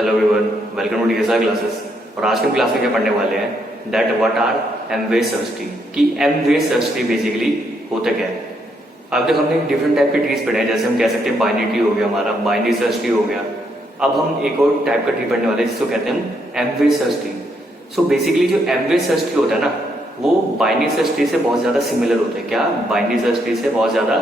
Hello everyone, welcome to DSR classes. और आज के क्लास में क्या पढ़ने वाले हैं that what are M-way search tree, कि एमवे सर्च ट्री बेसिकली होता क्या है। अब तक हमने डिफरेंट टाइप के ट्रीज पढ़े हैं, जैसे हम कह सकते हैं बाइनरी ट्री हो गया, हमारा बाइनरी सर्च ट्री हो गया। अब हम एक और टाइप का ट्री पढ़ने वाले हैं जिसको कहते हैं Amway search tree. So basically जो एमवे सर्च ट्री होता है ना, वो बाइनरी सर्च ट्री से बहुत ज्यादा सिमिलर होता है। क्या बाइनरी सर्च ट्री से बहुत ज्यादा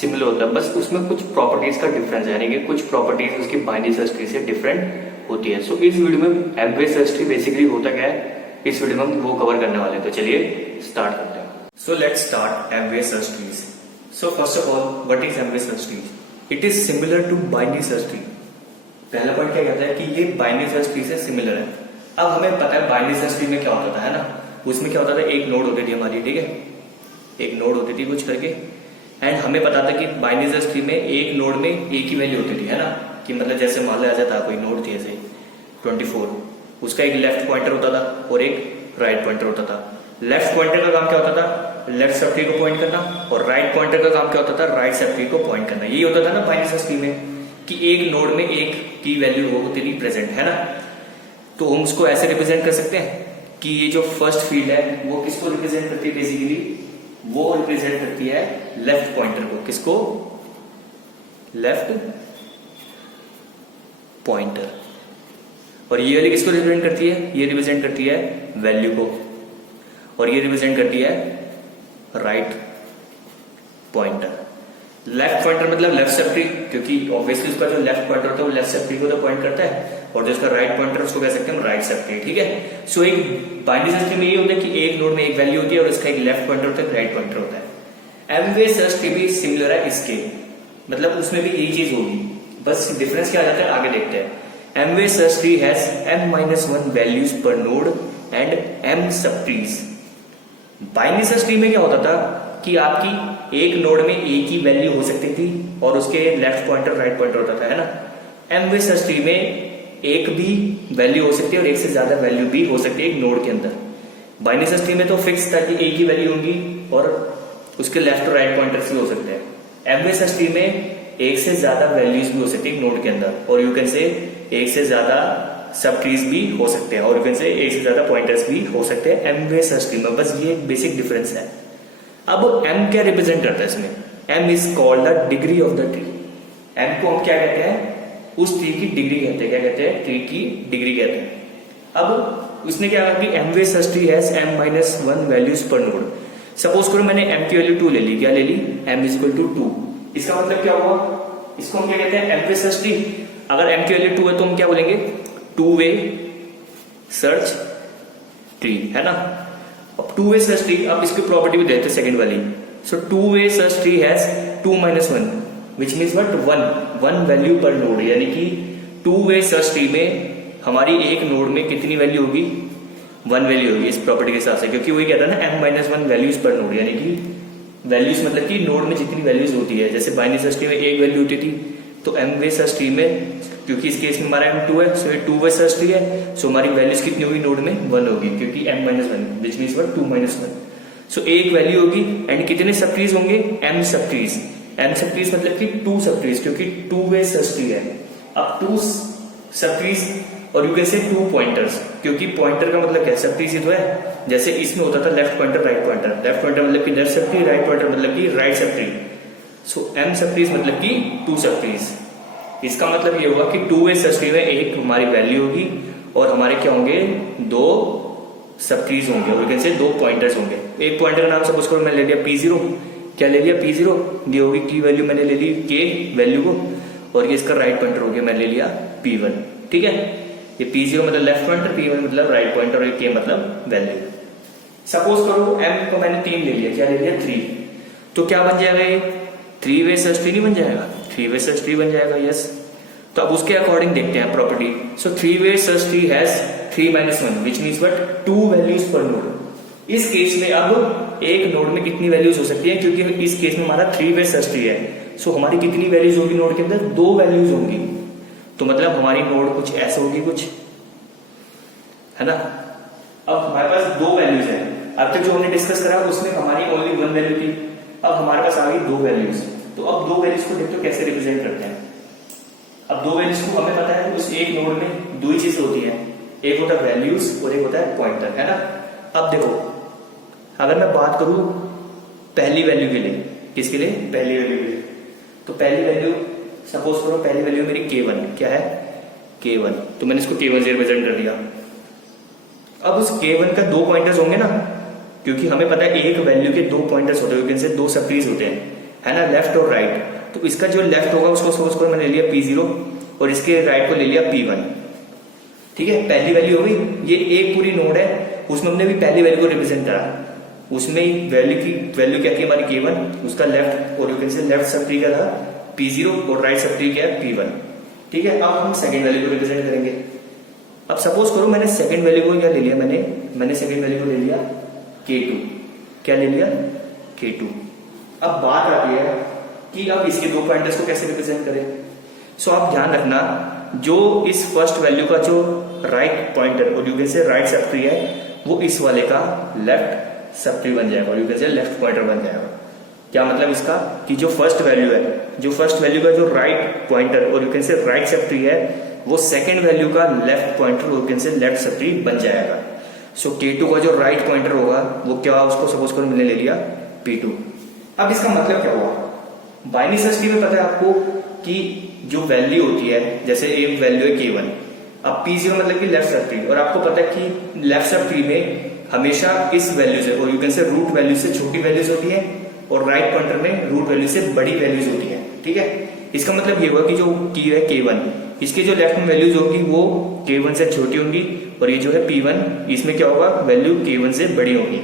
सिमिलर होता है, बस उसमें कुछ प्रॉपर्टीज का डिफरेंस है, यानी कि कुछ प्रॉपर्टीज उसकी बाइनरी सर्च ट्री से डिफरेंट होती है। सो इस वीडियो में एमवे सर्च ट्री बेसिकली होता क्या है, इस वीडियो में हम वो कवर करने वाले हैं। तो चलिए स्टार्ट करते हैं। So let's start M-way search trees. So first of all, what is M-way search tree? It is similar to binary search tree. पहला पॉइंट क्या कहता है कि ये बाइनरी सर्च ट्री से सिमिलर है। अब हमें पता है बाइनरी सर्च ट्री में क्या होता था, है ना, उसमें क्या होता था, एक नोड होती थी हमारी, ठीक है, एक नोड होती थी कुछ करके, एंड हमें पता था कि बाइनरी सर्च ट्री में एक नोड में एक ही वैल्यू होती थी, है ना, कि मतलब जैसे मान लिया जाता कोई नोड थी ऐसे 24, उसका एक लेफ्ट पॉइंटर होता था और एक राइट पॉइंटर होता था। लेफ्ट पॉइंटर का काम क्या होता था, लेफ्ट सब ट्री को पॉइंट करना, और राइट पॉइंटर का काम क्या होता था, राइट सब ट्री को पॉइंट करना। यही होता था ना बाइनरी सर्च ट्री में, कि एक नोड में एक की वैल्यू होती थी प्रेजेंट, है ना। तो हम उसको ऐसे रिप्रेजेंट कर सकते हैं कि ये जो फर्स्ट फील्ड है वो किसको रिप्रेजेंट करती है, बेसिकली वो रिप्रेजेंट करती है लेफ्ट पॉइंटर को। किसको? Left pointer. और ये वाली किसको रिप्रेजेंट करती है? ये रिप्रेजेंट करती है वैल्यू को, और ये रिप्रेजेंट करती है राइट पॉइंटर। लेफ्ट पॉइंटर मतलब लेफ्ट सब ट्री, क्योंकि ऑब्वियसली उसका जो लेफ्ट पॉइंटर होता है वो लेफ्ट सब ट्री को तो पॉइंट करता है, और जो उसका राइट पॉइंटर उसको कह सकते हैं हम राइट सब ट्री, ठीक है। सो एक बाइनरी सर्च ट्री में ये होता है कि एक नोड में एक वैल्यू होती है और इसका एक लेफ्ट पॉइंटर होता है, राइट पॉइंटर होता है। एमवे सर्च ट्री भी सिमिलर है इसके, मतलब उसमें भी यही चीज होगी, बस डिफरेंस क्या आ जाता है आगे देखते हैं। Amway search tree has m-1 values पर नोड एंड m सब ट्रीज। बाइनरी सर्च ट्री में क्या होता था कि आपकी एक नोड में एक ही वैल्यू हो सकती थी और उसके लेफ्ट पॉइंटर राइट पॉइंटर होता था, है ना। एमवे सर्च ट्री में एक भी वैल्यू हो सकती है और एक से ज्यादा वैल्यू भी हो सकती है एक नोड के अंदर। बाइनरी सर्च ट्री में तो फिक्स था कि एक ही वैल्यू होगी और उसके लेफ्ट और राइट पॉइंटर्स भी हो सकते हैं। एमवे सर्च ट्री में एक से ज्यादा वैल्यूज भी हो सकती है नोड के अंदर, और यू कैन से एक से ज्यादा सब ट्रीज भी हो सकते हैं, और यू कैन से एक से ज्यादा पॉइंटर्स भी हो सकते हैं एमवे सर्च ट्री में। बस ये एक बेसिक डिफरेंस है। अब m क्या रिप्रेजेंट करता है इसमें? m is called the degree of the tree. m को हम क्या कहते हैं? उस ट्री की डिग्री कहते हैं। क्या कहते हैं? ट्री की डिग्री कहते हैं। अब उसने क्या कहा कि M-way search tree has m-1 values पर नोड। सपोज करो मैंने m की वैल्यू 2 ले ली। क्या ले ली? m is equal to 2। इसका मतलब क्या हुआ? इसको हम क्या कहते हैं? Amway search tree. अगर m की वैल्यू 2 है तो हम क्या बोलेंगे? टू वे सर्च ट्री, है ना। अब टू वे सर्च ट्री, अब इसकी प्रॉपर्टी भी देते हैं सेकंड वाली। So two way search tree has 2-1 which means what, one value पर नोड, यानी कि टू वे सर्च ट्री में हमारी एक नोड में कितनी वैल्यू होगी? 1 वैल्यू होगी इस प्रॉपर्टी के हिसाब से, क्योंकि वही कहता है ना m-1 वैल्यूज पर नोड, यानी कि वैल्यूज मतलब कि नोड में जितनी वैल्यूज होती है। जैसे बाइनरी सर्च ट्री में एक वैल्यू होती थी, तो एमवे सर्च ट्री में, क्योंकि इस केस में हमारा m2 है, सो ये टू वे सर्च ट्री है, सो हमारी वैल्यूज कितनी होगी नोड में? 1 होगी, क्योंकि m-1 विच मीन्स व्हाट, 2-1। सो एक वैल्यू होगी एंड कितने सब ट्रीज होंगे? m सब ट्रीज। m सब ट्रीज मतलब कि 2 सब ट्रीज, क्योंकि टू वे सर्च ट्री है। अब 2 सब ट्रीज और यू कैन से 2 पॉइंटर्स, क्योंकि पॉइंटर का मतलब क्या, सब ट्रीज ही तो है। जैसे इसमें होता था left pointer write pointer, left pointer मतलब कि left sub tree, write pointer मतलब कि राइट सब ट्री। सो m सब ट्रीज मतलब कि 2 सब ट्रीज। इसका मतलब ये होगा कि टू वे सर्च ट्री में एक हमारी वैल्यू होगी और हमारे क्या होंगे? 2 सब ट्रीज होंगे, और कैसे 2 पॉइंटर्स होंगे। एक पॉइंटर का नाम सपोज करो मैं ले लिया P0। क्या ले लिया? P0। ये होगी की वैल्यू, मैंने ले ली K वैल्यू को, और ये इसका राइट पॉइंटर हो गया, मैंने ले लिया P1, ठीक है। ये P0 मतलब लेफ्ट पॉइंटर, P1 मतलब राइट पॉइंटर, और K मतलब वैल्यू। सपोज करो m को मैंने 3 ले लिया। क्या ले लिया? 3। तो क्या बन जाएगा ये? 3 वे सर्च ट्री नहीं बन जाएगा? 3 वे सर्च ट्री बन जाएगा, यस। तो अब उसके अकॉर्डिंग देखते हैं property. So 3 way search tree has 3-1 which means what, 2 values पर नोड। इस केस में अब एक नोड में कितनी वैल्यूज हो सकती है, क्योंकि इस केस में हमारा 3 वे सर्च ट्री है। सो हमारी कितनी वैल्यूज होगी नोड के अंदर? 2 वैल्यूज होंगी। तो मतलब हमारी नोड कुछ ऐसे होगी, कुछ, है ना। अब हमारे पास 2 वैल्यूज है। अब तक जो हमने डिस्कस करा उसमें हमारी ओनली 1 वैल्यू थी, अब हमारे पास आ गई 2 वैल्यूज। तो अब 2 वैल्यूज को देखो कैसे रिप्रेजेंट करते हैं। अब 2 वैल्यूज को हमें पता है उस एक नोड में दो ही चीजें होती हैं, एक होता है वैल्यूज और एक होता है पॉइंटर, है ना। अब देखो अगर मैं बात करूं पहली वैल्यू के लिए, किसके लिए, पहली वैल्यू के लिए, तो पहली वैल्यू सपोज करो पहली वैल्यू मेरी K1, क्या है K1, तो मैंने इसको K1 से रिप्रेजेंट कर दिया। अब उस K1 का दो पॉइंटर्स होंगे ना, क्योंकि हमें पता है एक वैल्यू के दो पॉइंटर्स होते हैं, इनसे दो सब ट्रीज होते हैं, है ना, लेफ्ट और राइट। तो इसका जो लेफ्ट होगा उसको सपोज करो मैंने ले लिया P0 और इसके राइट को ले लिया P1, ठीक है। पहली वैल्यू हो गई, ये एक पूरी नोड है, उसमें हमने भी पहली वैल्यू को रिप्रेजेंट करा, उसमें वैल्यू क्या थी हमारी K1, उसका लेफ्ट और यू कैन से लेफ्ट सब ट्री का था P0 और राइट सब ट्री क्या है P1, ठीक है। अब हम सेकंड वैल्यू को रिप्रेजेंट करेंगे। अब सपोज करो मैंने सेकंड वैल्यू को क्या ले लिया, मैंने सेकंड वैल्यू को ले लिया K2, क्या ले लिया K2। अब बात आती है कि अब इसके दो पॉइंटर्स को कैसे रिप्रेजेंट करें। सो आप ध्यान रखना, जो इस फर्स्ट वैल्यू का जो राइट पॉइंटर और यू कैन से राइट सब ट्री है वो इस वाले का लेफ्ट सब ट्री बन जाएगा और यू कैन से लेफ्ट पॉइंटर बन जाएगा। क्या मतलब इसका कि जो फर्स्ट वैल्यू है, जो फर्स्ट वैल्यू का जो राइट पॉइंटर और यू कैन से राइट सब ट्री है वो सेकंड वैल्यू का लेफ्ट पॉइंटर और यू कैन से लेफ्ट सब ट्री बन जाएगा। सो K2 का जो राइट पॉइंटर होगा वो क्या, उसको सपोज करो मैंने ले लिया P2। अब इसका मतलब क्या हुआ, बाइनरी सर्च ट्री में पता है आपको कि जो वैल्यू होती है, जैसे एक वैल्यू है K1, अब P0 मतलब कि लेफ्ट सब ट्री, और आपको पता है कि लेफ्ट सब ट्री में हमेशा इस वैल्यू से और you can say root value से छोटी वैल्यूज होती है और राइट पॉइंटर में रूट वैल्यू से बड़ी वैल्यूज होती है, ठीक है। इसका मतलब ये हुआ कि जो की है K1, इसके जो लेफ्ट में वैल्यूज होगी वो K1 से छोटी होंगी और ये जो है P1 इसमें क्या होगा, वैल्यू K1 से बड़ी होगी।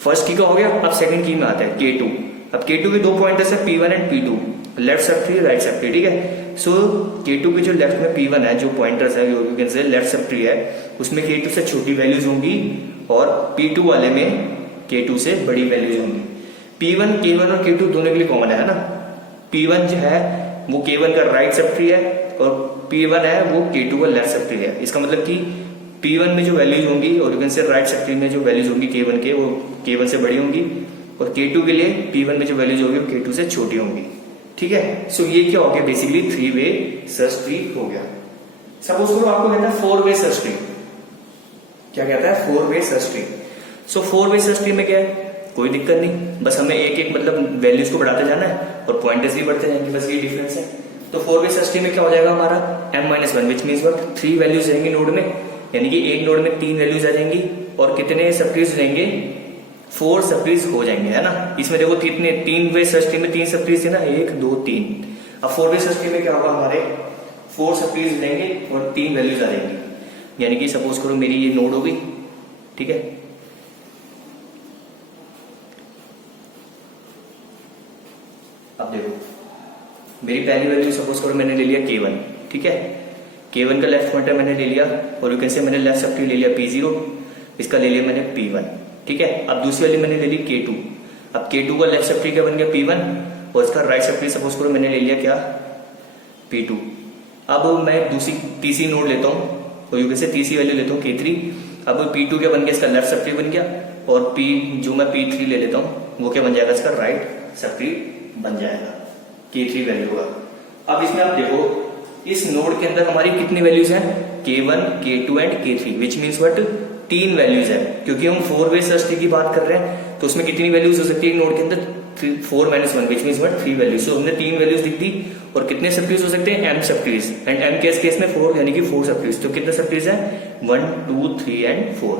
फर्स्ट की का हो गया। अब सेकंड की में आता है K2। अब K2 के दो पॉइंटर्स है P1 and P2, left sub tree right sub tree, ठीक है। सो K2 के जो लेफ्ट में P1 है, जो पॉइंटर्स है यू कैन से लेफ्ट सब ट्री है, उसमें K2 से छोटी वैल्यूज होंगी और P2 वाले में K2 से बड़ी वैल्यूज होंगी। P1 K1 और K2 दोनों के लिए कॉमन है ना। P1 जो है वो K1 का राइट सब ट्री है और P1 है वो K2 का लेफ्ट सब ट्री है। इसका मतलब कि P1 में जो वैल्यूज होंगी और यू कैन से राइट सब ट्री में जो वैल्यूज होंगी K1 के, वो K1 से बड़ी होंगी और K2 के लिए P1 में जो वैल्यूज होगी वो K2 से छोटी होंगी, ठीक है। सो ये क्या हो गया, बेसिकली 3-वे सर्च ट्री हो गया। सपोज करो आपको कहता है 4-वे सर्च ट्री, क्या कहता है 4-वे सर्च ट्री। सो 4-वे सर्च ट्री में क्या है, कोई दिक्कत नहीं, बस हमें एक एक मतलब वैल्यूज को बढ़ाते जाना है और पॉइंटर्स भी बढ़ते जाएंगे, बस ये डिफरेंस है। तो 4-वे सर्च ट्री में क्या हो जाएगा हमारा m-1 which means what, 3 values रहेंगे नोड में, यानी कि एक नोड में 3 वैल्यूज आ जाएंगी और कितने सब ट्रीज रहेंगे, 4 सब ट्रीज हो जाएंगे, है ना। इसमें देखो कितने 3-वे सर्च ट्री में 3 सब ट्रीज है ना, 1 2 3। अब 4-वे सर्च ट्री में क्या होगा, हमारे 4 सब ट्रीज रहेंगे और 3 वैल्यूज आ जाएंगी, यानी कि सपोज करो मेरी ये नोड होगी, ठीक है। अब देखो मेरी पहली वैल्यू सपोज करो मैंने ले लिया K1, ठीक है। K1 का लेफ्ट पॉइंटर मैंने ले लिया और यू कैन से मैंने लेफ्ट सब ट्री ले लिया P0, इसका ले लिया मैंने P1, ठीक है। अब दूसरी वाली मैंने ले ली K2। अब K2 का लेफ्ट सब ट्री क्या बन गया P1 और इसका राइट सब ट्री सपोज करो मैंने ले लिया क्या P2। अब मैं तीसरी नोड लेता हूँ और यू कैन से तीसरी वैल्यू लेता हूँ K3। अब P2 क्या बन गया, इसका लेफ्ट सब ट्री बन गया और जो मैं P3 ले लेता हूँ वो क्या बन जाएगा, इसका राइट सब ट्री बन जाएगा, K3 वैल्यू का। अब इसमें आप देखो इस नोड के अंदर हमारी कितनी वैल्यूज हैं, K1 K2 and K3 which means what, 3 values है। क्योंकि हम 4-वे सर्च ट्री की बात कर रहे हैं तो उसमें कितनी वैल्यूज हो सकती है नोड के अंदर, 4-1 विच मीन्स व्हाट 3 वैल्यूज। सो हमने 3 वैल्यूज लिख दी और कितने सब ट्रीज हो सकते हैं, m सब ट्रीज, एंड m के केस में 4 यानी कि 4 सब ट्रीज। तो कितने सब ट्रीज है, 1 2 3 एंड 4।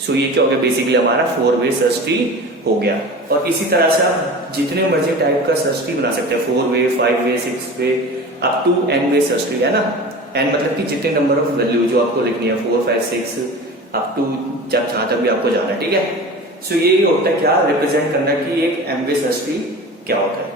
सो ये क्या हो गया, बेसिकली हमारा 4-वे सर्च ट्री हो गया। और इसी तरह से आप जितने मर्जी टाइप का सर्च ट्री बना सकते हैं, 4-वे 5-वे 6-वे अप टू n-वे सर्च ट्री, है ना। n मतलब कि जितने नंबर ऑफ वैल्यू जो आपको लिखनी है 4 5 6 अप टू जहां तक भी आपको जाना है, ठीक है। सो ये होता है क्या, रिप्रेजेंट करना कि एक m-वे सर्च ट्री क्या होता है।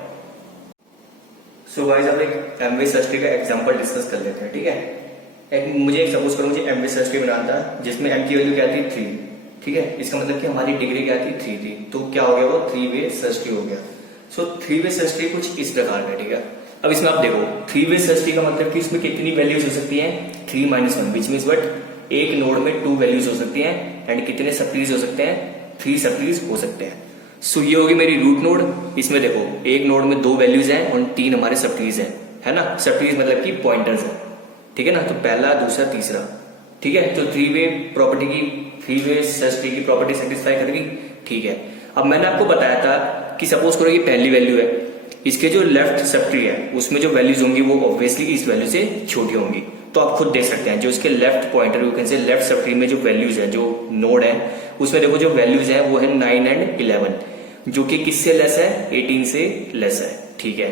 सो गाइस अब एक m-वे सर्च ट्री का एग्जांपल डिस्कस कर लेते हैं, ठीक है। मुझे सपोज करो मुझे m-वे सर्च ट्री बनाना था जिसमें m की वैल्यू क्या थी 3, ठीक है। इसका मतलब कि हमारी डिग्री क्या थी 3 थी, तो क्या हो गया वो 3-वे सर्च ट्री हो गया। सो 3-वे सर्च ट्री कुछ इस प्रकार का, ठीक है। अब इसमें आप देखो 3-वे सर्च ट्री का मतलब कि इसमें कितनी वैल्यूज हो सकती हैं, 3-1 विच मीन्स व्हाट, एक नोड में 2 वैल्यूज हो सकती हैं एंड कितने सब ट्रीज हो सकते हैं, 3 सब ट्रीज हो सकते हैं। सो ये होगी मेरी रूट नोड। इसमें देखो एक नोड में 2 वैल्यूज हैं और 3 हमारे सब ट्रीज हैं, है ना। सब ट्रीज मतलब कि पॉइंटर्स हैं, ठीक है ना, तो पहला, दूसरा, तीसरा, ठीक है। तो थ्री वे सर्च ट्री की प्रॉपर्टी सेटिस्फाई करेगी, ठीक है। अब मैंने आपको बताया था कि सपोज करो ये पहली वैल्यू है, इसके जो लेफ्ट सब ट्री है उसमें जो वैल्यूज होंगी वो ऑब्वियसली इस वैल्यू से छोटी होंगी। तो आप खुद देख सकते हैं जो इसके लेफ्ट पॉइंटर यू कैन से लेफ्ट सब ट्री में जो वैल्यूज है, जो नोड है उसमें देखो जो वैल्यूज है वो है 9 एंड 11, जो कि किससे लेस है, 18 से लेस है, ठीक है।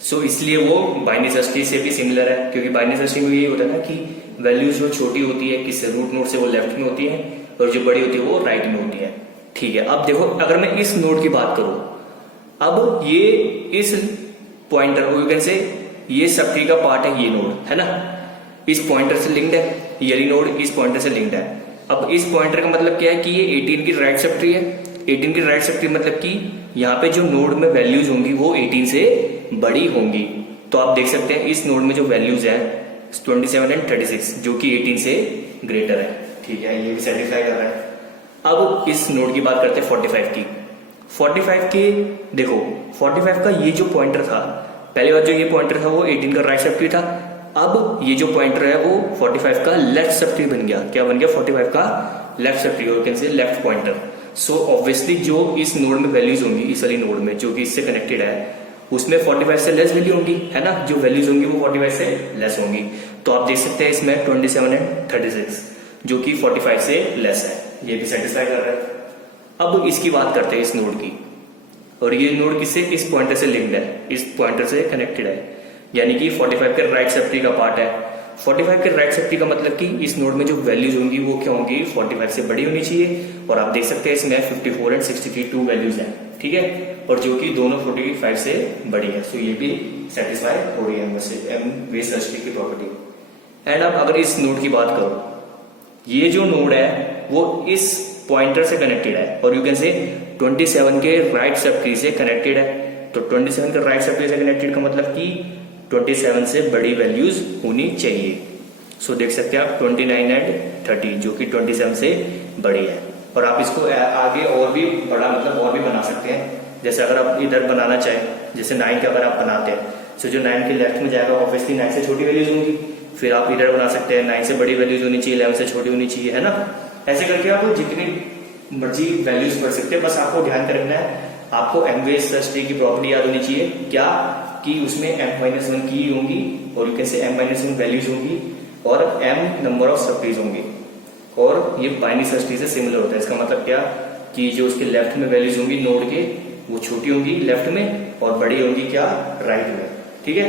सो इसलिए वो बाइनरी सर्च ट्री से भी सिमिलर है, क्योंकि बाइनरी सर्च ट्री में यही होता है ना कि वैल्यूज जो छोटी होती है किससे, रूट नोड से, वो लेफ्ट में होती है, और जो बड़ी होती है वो राइट में होती है, ठीक है। अब देखो अगर मैं इस नोड की बात करूं, अब ये इस पॉइंटर यू कैन से ये सब ट्री का पार्ट है, ये नोड है ना, इस पॉइंटर से लिंक्ड है, ये नोड इस पॉइंटर से लिंक्ड है। अब इस पॉइंटर का मतलब क्या है कि ये 18 की राइट सब ट्री है। 18 की राइट सब ट्री मतलब कि यहाँ पे जो नोड में वैल्यूज होंगी वो 18 से बड़ी होंगी। तो आप देख सकते हैं इस नोड में जो वैल्यूज है 27 एंड 36 जो कि 18 से ग्रेटर है, ठीक है, ये भी सेटिस्फाई कर रहा है। अब इस नोड की बात करते हैं 45 की। 45 के देखो 45 का ये जो पॉइंटर था, पहली बार जो ये पॉइंटर था वो 18 का राइट सब ट्री था। अब ये जो पॉइंटर है वो 45 का लेफ्ट सब ट्री बन गया। क्या बन गया, 45 का लेफ्ट सब ट्री, और can say left pointer. So obviously जो इस नोड में वैल्यूज होंगी, इस वाली नोड में जो कि इससे कनेक्टेड है, उसमें 45 से लेस वैल्यू होंगी, है ना, जो वैल्यूज होंगी वो 45 से लेस होंगी। तो आप देख सकते हैं इसमें 27 एंड 36 जो कि 45 से लेस है, ये भी सेटिस्फाई कर रहा है। अब इसकी बात करते हैं इस नोड की, और ये नोड किससे, इस पॉइंटर से लिंक्ड है, इस पॉइंटर से कनेक्टेड है, यानी कि 45 के राइट सब ट्री का पार्ट है। 45 के राइट सब ट्री का मतलब कि इस नोड में जो वैल्यूज होंगी वो क्या होंगी, 45 से बड़ी होनी चाहिए। और आप देख सकते हैं इसमें 54 एंड 63 टू वैल्यूज हैं, ठीक है, और जो कि दोनों 45 से बड़ी है। सो ये भी सेटिस्फाई हो रही है एम वे सर्च ट्री की प्रॉपर्टी। एंड अब अगर इस नोड की बात करो, ये जो नोड है वो इस पॉइंटर से कनेक्टेड है, और यू कैन से 27 के राइट सब ट्री से कनेक्टेड है। तो 27 के राइट सब ट्री से कनेक्टेड का मतलब कि 27 से बड़ी वैल्यूज होनी चाहिए। सो देख सकते हैं आप 29 एंड 30 जो कि 27 से बड़ी है। और आप इसको आगे और भी बड़ा मतलब और भी बना सकते हैं, जैसे अगर आप इधर बनाना चाहें, जैसे 9 का अगर आप बनाते हैं, सो जो 9 के लेफ्ट में जाएगा ऑब्वियसली 9 से छोटी वैल्यूज होंगी। फिर आप इधर बना सकते हैं 9 से बड़ी वैल्यूज होनी चाहिए, 11 से छोटी होनी चाहिए, है ना। ऐसे करके आप जितनी मर्जी वैल्यूज पढ़ सकते हैं। बस आपको ध्यान रखना है, आपको एमवे सर्च ट्री की प्रॉपर्टी याद होनी चाहिए, क्या कि उसमें m-1 की होंगी, और यू कैन से m-1 वैल्यूज होंगी, और m नंबर ऑफ सब ट्रीज होंगी, और ये बाइनरी सर्च ट्री से सिमिलर होता है। इसका मतलब क्या कि जो उसके लेफ्ट में वैल्यूज होंगी नोड के वो छोटी होंगी लेफ्ट में, और बड़ी होंगी क्या, राइट में, ठीक है।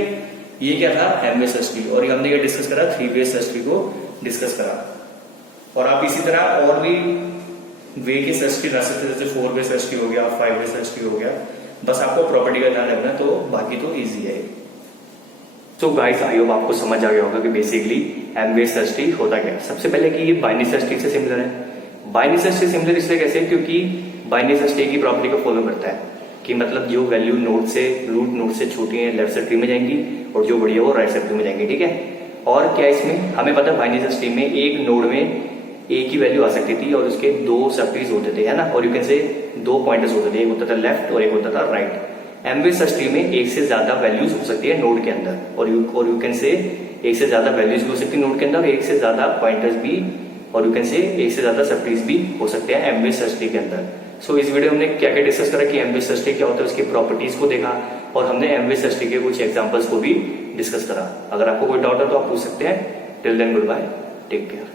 ये क्या था, एम-वे सर्च ट्री। और हमने ये डिस्कस करा, 3-वे सर्च ट्री को डिस्कस करा। और आप इसी तरह और भी वे के सर्च ट्री रख सकते हैं, जैसे 4-वे सर्च ट्री हो गया, 5-वे सर्च ट्री हो गया। बस आपको प्रॉपर्टी का ध्यान रखना, तो बाकी तो इजी है। तो गाइस आई होप आपको समझ आ गया होगा कि बेसिकली एम-वे सर्च ट्री होता क्या है। सबसे पहले कि ये बाइनरी सर्च ट्री से सिमिलर है। बाइनरी सर्च ट्री सिमिलर इसलिए कैसे, क्योंकि बाइनरी सर्च ट्री की प्रॉपर्टी को फॉलो करता है कि मतलब जो वैल्यू नोड से, रूट नोड से छोटी है लेफ्ट सब ट्री में जाएंगी, और जो बड़ी है वो राइट सब ट्री में जाएंगी, ठीक है। और क्या इसमें हमें पता है बाइनरी सर्च ट्री में एक नोड में एक ही वैल्यू आ सकती थी, और उसके 2 सब ट्रीज होते थे, है ना, और यू कैन से 2 पॉइंटर्स होते थे, एक होता था लेफ्ट और एक होता था राइट। एम-वे सर्च ट्री में एक से ज्यादा वैल्यूज हो सकती है नोड के अंदर, और यू कैन से एक से ज्यादा वैल्यूज भी हो सकती है नोड के अंदर, और एक से ज्यादा पॉइंटर्स भी, और यू कैन से एक से ज्यादा सब ट्रीज भी हो सकते हैं एम-वे सर्च ट्री के अंदर। सो इस वीडियो में हमने क्या क्या डिस्कस करा कि एम-वे सर्च ट्री क्या होता है, उसकी प्रॉपर्टीज को देखा, और हमने एम-वे सर्च ट्री के कुछ एग्जांपल्स को भी डिस्कस करा। अगर आपको कोई डाउट है तो आप पूछ सकते हैं। Till then goodbye, take care.